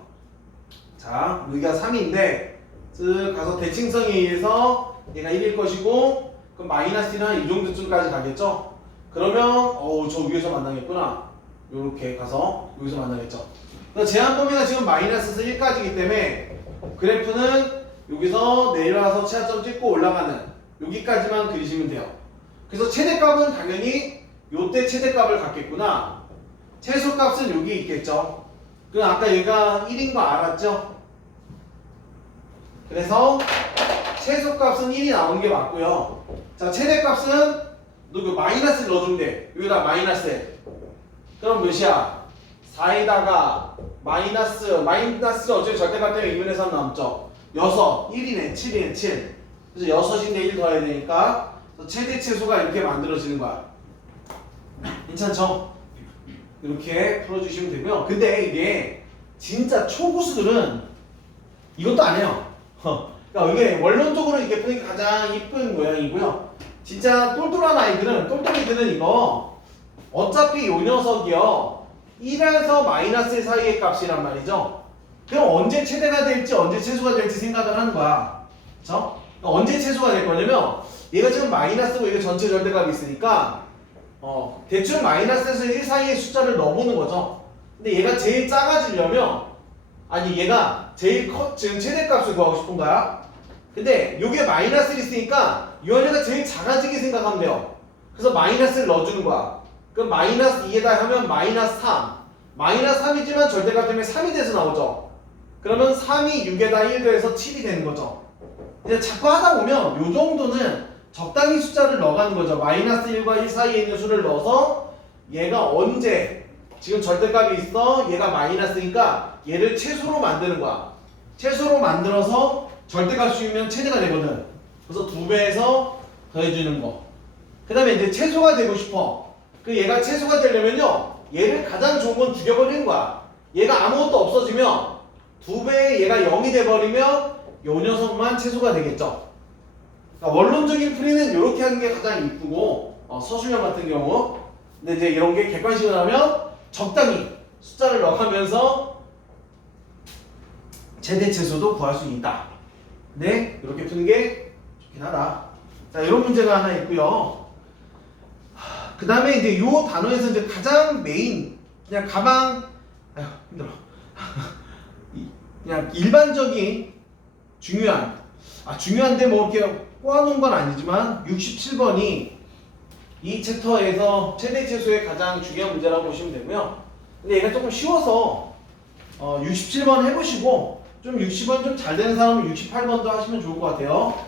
자, 여기가 3인데, 쓱 가서 대칭성에 의해서 얘가 1일 것이고, 그럼 마이너스는 이 정도쯤까지 가겠죠? 그러면, 저 위에서 만나겠구나. 요렇게 가서 여기서 만나겠죠. 그래서 제한 범위가 지금 마이너스에서 1까지이기 때문에 그래프는 여기서 내려와서 최하점 찍고 올라가는 여기까지만 그리시면 돼요. 그래서 최대값은 당연히 요때 최대값을 갖겠구나. 최소값은 여기 있겠죠. 그럼 아까 얘가 1인 거 알았죠? 그래서 최소값은 1이 나오는 게 맞고요. 자, 최대값은 너 그 마이너스를 넣어주면 돼. 여기다 마이너스. 그럼 몇이야? 4에다가 마이너스 어차피 절대값 때문에 2분의 3 남죠. 6, 1이네, 7이네, 7. 그래서 6인데 1 더해야 되니까 최대 최소가 이렇게 만들어지는 거야. 괜찮죠? 이렇게 풀어주시면 되고요. 근데 이게 진짜 초고수들은 이것도 안 해요. 그러니까 이게 원론적으로 이렇게 푸는 게 가장 이쁜 모양이고요. 진짜 똘똘한 아이들은, 똘똘이들은 이거 어차피 요 녀석이요 1에서 마이너스 1 사이의 값이란 말이죠. 그럼 언제 최대가 될지 언제 최소가 될지 생각을 하는 거야. 그쵸? 그러니까 언제 최소가 될 거냐면 얘가 지금 마이너스고 이게 전체 절대값이 있으니까 대충 마이너스에서 1 사이의 숫자를 넣어보는 거죠. 근데 얘가 제일 작아지려면 아니 얘가 제일 지금 최대값을 구하고 싶은 거야. 근데 요게 마이너스 1이 있으니까 이 원리가 제일 작아지게 생각하면 돼요. 그래서 마이너스를 넣어주는 거야. 그럼 마이너스 2에다 하면 마이너스 3. 마이너스 3이지만 절대값 때문에 3이 돼서 나오죠. 그러면 3이 6에다 1 더해서 7이 되는 거죠. 이제 자꾸 하다 보면 요 정도는 적당히 숫자를 넣어가는 거죠. 마이너스 1과 1 사이에 있는 수를 넣어서 얘가 언제 지금 절대값이 있어 얘가 마이너스니까 얘를 최소로 만드는 거야. 최소로 만들어서 절대값이면 최대가 되거든. 그래서 2배에서 더해주는 거. 그 다음에 이제 최소가 되고 싶어. 그 얘가 최소가 되려면요 얘를 가장 좋은 건 죽여버리는 거야. 얘가 아무것도 없어지면 2배에 얘가 0이 돼버리면 요 녀석만 최소가 되겠죠. 그러니까 원론적인 풀이는 이렇게 하는 게 가장 이쁘고 서술형 같은 경우. 근데 이제 이런 게 객관식을 하면 적당히 숫자를 넣어가면서 최대 최소도 구할 수 있다. 네, 이렇게 푸는 게 좋긴 하다. 자, 이런 문제가 하나 있고요. 그 다음에 이제 요 단어에서 이제 가장 메인 그냥 가방 아휴 힘들어. 그냥 일반적인 중요한데 뭐 이렇게 꼬아놓은 건 아니지만 67번이 이 챕터에서 최대 최소의 가장 중요한 문제라고 보시면 되고요. 근데 얘가 조금 쉬워서 67번 해보시고 좀 60번 좀 잘 되는 사람은 68번도 하시면 좋을 것 같아요.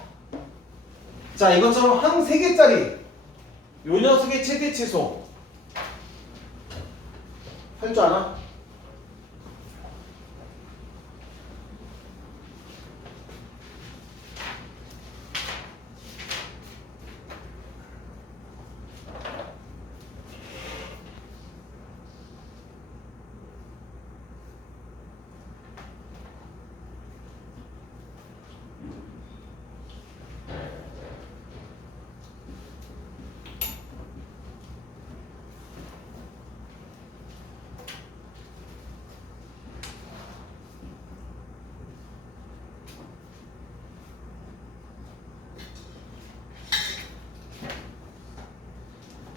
자, 이것처럼 항 3개짜리 요 녀석의 최대 최소 할 줄 아나?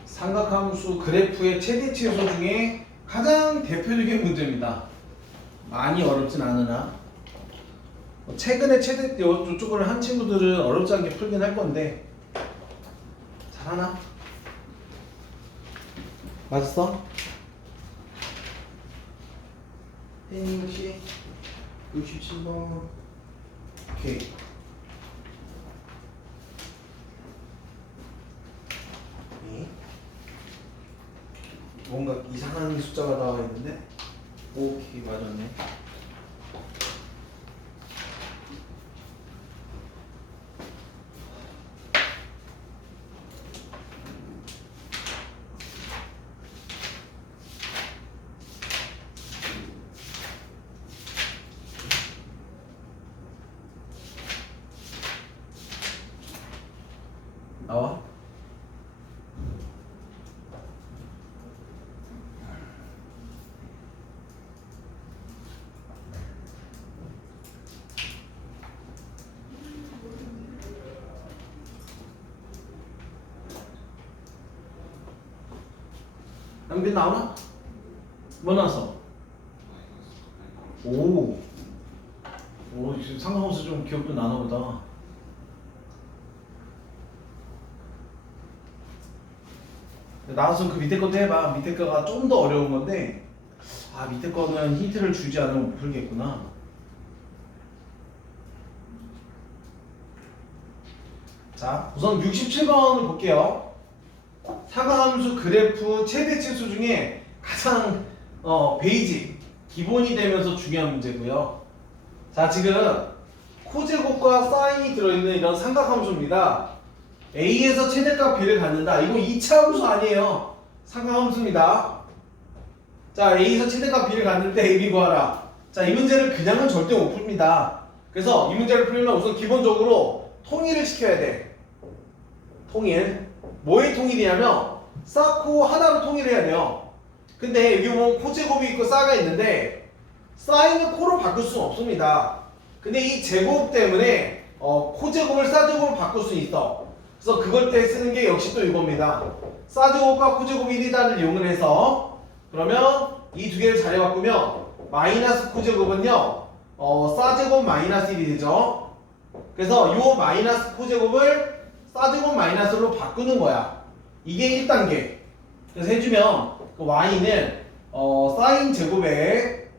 삼각함수 그래프의 최대 최소 중에 가장 대표적인 문제입니다. 많이 어렵진 않으나 최근에 최대 이쪽을 한 친구들은 어렵지 않게 풀긴 할 건데 잘하나? 맞았어? 혜닝씨 67번 오케이. 뭔가 이상한 숫자가 나와 있는데 오케이 맞았네. 나와? 남빈 나오나? 뭐 나왔어? 풀어보면서 좀 기억도 나눠보다. 나와서 그 밑에 것도 해봐. 밑에 거가 좀 더 어려운 건데, 아 밑에 거는 힌트를 주지 않으면 못 풀겠구나. 자, 우선 67번을 볼게요. 사각함수 그래프 최대치수 중에 가장 베이직, 기본이 되면서 중요한 문제고요. 자, 지금 코제곱과 사인이 들어있는 이런 삼각함수입니다. A에서 최대값 B를 갖는다. 이거 2차 함수 아니에요. 삼각함수입니다. 자, A에서 최대값 B를 갖는데 A, B 구하라. 자, 이 문제를 그냥은 절대 못 풉니다. 그래서 이 문제를 풀려면 우선 기본적으로 통일을 시켜야 돼. 통일. 뭐의 통일이냐면 쌓고 하나로 통일해야 돼요. 근데 여기 보면 코제곱이 있고 싸가 있는데 사인을 코로 바꿀 수는 없습니다. 근데 이 제곱 때문에 코제곱을 싸제곱으로 바꿀 수 있어. 그래서 그걸 때 쓰는 게 역시 또 이겁니다. 싸제곱과 코제곱 1이다를 이용을 해서 그러면 이 두 개를 자리 바꾸면 마이너스 코제곱은요 싸제곱 마이너스 1이 되죠. 그래서 요 마이너스 코제곱을 싸제곱 마이너스로 바꾸는 거야. 이게 1단계. 그래서 해주면 그 y는 사인 제곱에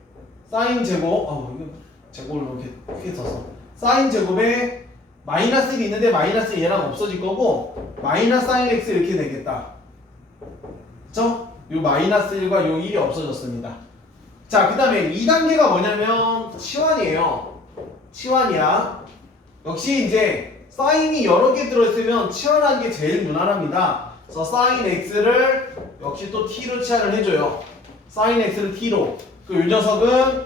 사인 제곱 이거 제곱을 이렇게 크게 써서 사인 제곱에 마이너스 1이 있는데 마이너스 얘랑 없어질 거고 마이너스 사인 x 이렇게 되겠다. 그쵸? 요 마이너스 1과 요 1이 없어졌습니다. 자, 그 다음에 2단계가 뭐냐면 치환이에요. 치환이야. 역시 이제 사인이 여러 개 들어있으면 치환하는 게 제일 무난합니다. 그래서 사인 x를 역시 또 t로 치환을 해줘요. 사인 x를 t로. 그 요 녀석은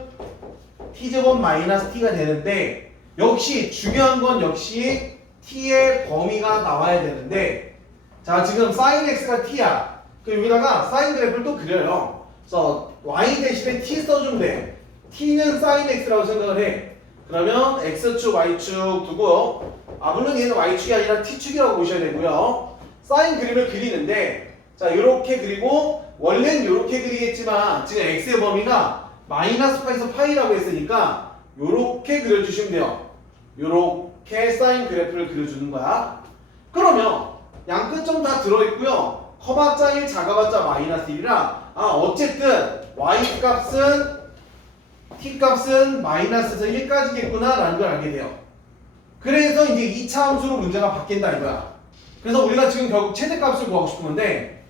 t제곱 마이너스 t가 되는데 역시 중요한 건 역시 t의 범위가 나와야 되는데 자, 지금 사인 x가 t야. 그 여기다가 사인 그래프를 또 그려요. 그래서 y 대신에 t 써주면 돼. t는 사인 x라고 생각을 해. 그러면 x축, y축 두고 물론 얘는 y축이 아니라 t축이라고 보셔야 되고요. 사인 그림을 그리는데 자, 요렇게 그리고 원래는 요렇게 그리겠지만 지금 x의 범위가 마이너스 파에서 파이라고 했으니까 요렇게 그려주시면 돼요. 요렇게 사인 그래프를 그려주는 거야. 그러면 양끝점 다 들어있고요. 커봤자 1, 작아봤자 마이너스 1이라 어쨌든 y 값은 t 값은 마이너스에서 1까지겠구나 라는 걸 알게 돼요. 그래서 이제 2차 함수로 문제가 바뀐다 이거야. 그래서 우리가 지금 결국 최대값을 구하고 싶은 건데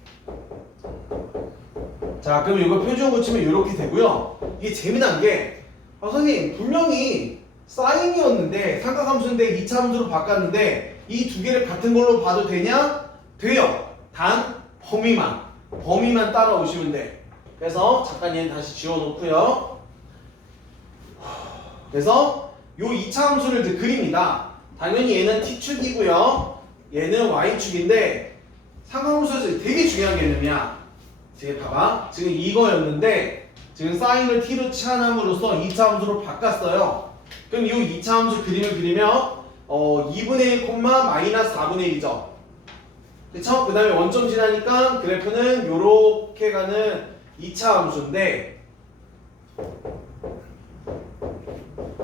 자, 그럼 이거 표준 고치면 이렇게 되고요. 이게 재미난 게 선생님 분명히 사인이었는데 삼각함수인데 2차 함수로 바꿨는데 이 두 개를 같은 걸로 봐도 되냐? 돼요. 단 범위만 따라오시면 돼. 그래서 잠깐 얘는 다시 지워놓고요. 그래서 요 2차 함수를 이제 그립니다. 당연히 얘는 t축이고요. 얘는 y축인데 삼각함수에서 되게 중요한 개념이야. 지금 봐봐. 지금 이거였는데 지금 사인을 t로 치환함으로써 2차 함수로 바꿨어요. 그럼 이 2차 함수 그림을 그리면 2분의 1, 마이너스 4분의 1이죠. 그쵸? 그 다음에 원점 지나니까 그래프는 요렇게 가는 2차 함수인데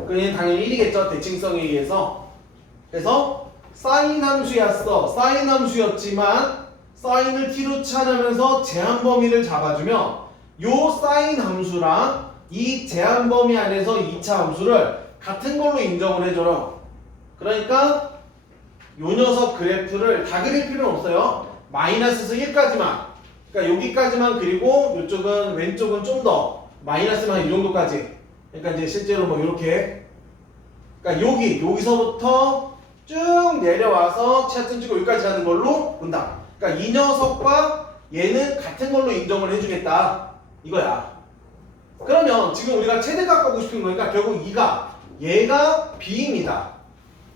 그게 당연히 1이겠죠. 대칭성에 의해서. 그래서 사인 함수였어. 사인 함수였지만 사인을 t로 치환하면서 제한 범위를 잡아주면 요 사인 함수랑 이 제한 범위 안에서 2차 함수를 같은 걸로 인정을 해줘요. 그러니까 요 녀석 그래프를 다 그릴 필요는 없어요. 마이너스에서 1까지만. 그러니까 여기까지만 그리고 이쪽은 왼쪽은 좀 더 마이너스만 이 정도까지. 그러니까 이제 실제로 뭐 이렇게 그러니까 여기서부터 쭉 내려와서 치하점 찍고 여기까지 가는 걸로 본다. 그러니까 이 녀석과 얘는 같은 걸로 인정을 해주겠다 이거야. 그러면 지금 우리가 최대값 갖고 싶은 거니까 결국 얘가 b입니다.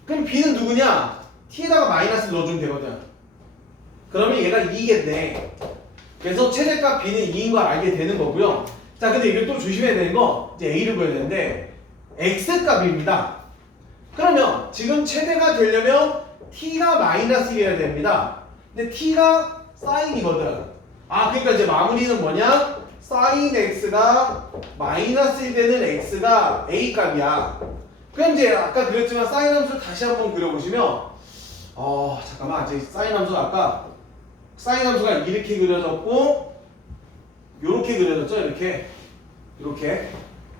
그럼 b는 누구냐? t에다가 마이너스 넣어주면 되거든. 그러면 얘가 2겠네. 그래서 최대값 b는 2인 걸 알게 되는 거고요. 자, 근데 이걸 또 조심해야 되는 거 이제 a를 구해야 되는데 x값입니다. 그러면 지금 최대가 되려면 t가 마이너스 1이어야 됩니다. 근데 t가 사인이거든. 그러니까 이제 마무리는 뭐냐? 사인 x가 마이너스 1 되는 x가 a 값이야. 그럼 이제 아까 그렸지만 사인 함수를 다시 한번 그려보시면 잠깐만 이제 사인 함수 아까 사인 함수가 이렇게 그려졌고 요렇게 그려졌죠. 이렇게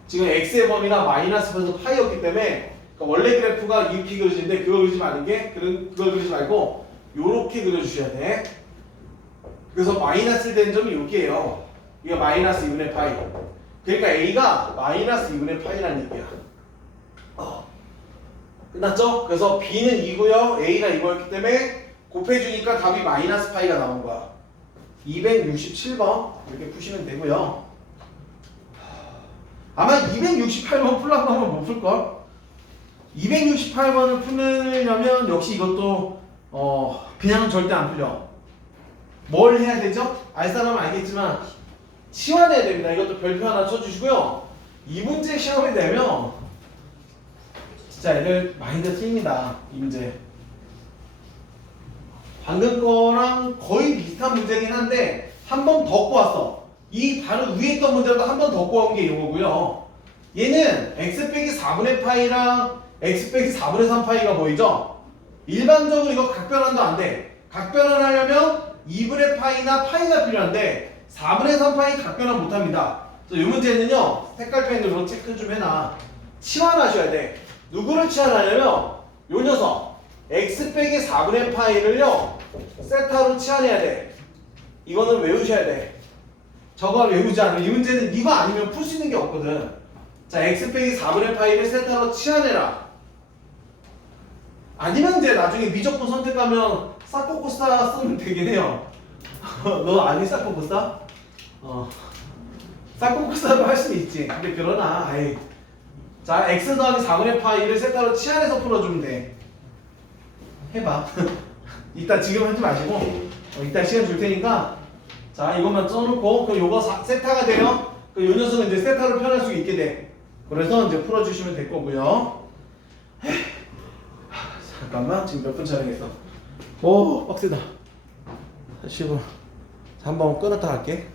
지금 x의 범위가 마이너스 에서 파이였기 때문에 그러니까 원래 그래프가 이렇게 그려지는데 그걸 그리지 말는 게 그걸 그리지 말고 요렇게 그려주셔야 돼. 그래서 마이너스 되는 점이 여기에요. 이거 마이너스 2분의 파이. 그러니까 a가 마이너스 2분의 파이라는 얘기야. 끝났죠? 그래서 b는 2고요 a가 이거였기 때문에 곱해주니까 답이 마이너스 파이가 나온 거야. 267번 이렇게 푸시면 되고요. 아마 268번 풀라고 하면 못 풀걸? 268번을 풀려면 역시 이것도 그냥 절대 안 풀려. 뭘 해야 되죠? 알 사람은 알겠지만 치환해야 됩니다. 이것도 별표 하나 쳐주시고요. 이 문제 시험에 되면 진짜 애들 마인드 틀립니다. 이 문제. 방금 거랑 거의 비슷한 문제긴 한데 한 번 더 꼬았어. 이 바로 위에 있던 문제보다 한 번 더 꼬아온 게 이거고요. 얘는 x 빼기 4분의 파이랑 x 빼기 4분의 3 파이가 보이죠? 일반적으로 이거 각변환도 안 돼. 각변환 하려면 2분의 파이나 파이가 필요한데 4분의 3 파이 각변환 못합니다. 그래서 이 문제는요. 색깔펜으로 체크 좀 해놔. 치환하셔야 돼. 누구를 치환하냐면 요 녀석 x 빼기 4분의 파이를요 세타로 치환해야 돼. 이거는 외우셔야 돼. 저거 외우지 않으면 이 문제는 이거 아니면 풀 수 있는 게 없거든. 자, x 빼기 4분의 파이를 세타로 치환해라. 아니면 이제 나중에 미적분 선택하면 싹코코사 쓰면 되긴 해요. 너 아니 싹코코사? 싹코코사로 할 수는 있지. 근데 그러나 아이. 자, x 더하기 4분의 파이를 세타로 치환해서 풀어주면 돼. 해봐. 이따 지금 하지 마시고 이따 시간 줄 테니까 자 이것만 써놓고 그럼 요거 세타가 돼요. 그럼 요 녀석은 이제 세타로 표현할 수 있게 돼. 그래서 이제 풀어주시면 될 거고요. 잠깐만 지금 몇 분 촬영했어? 오 빡세다. 10분. 자, 한번 끊었다 갈게.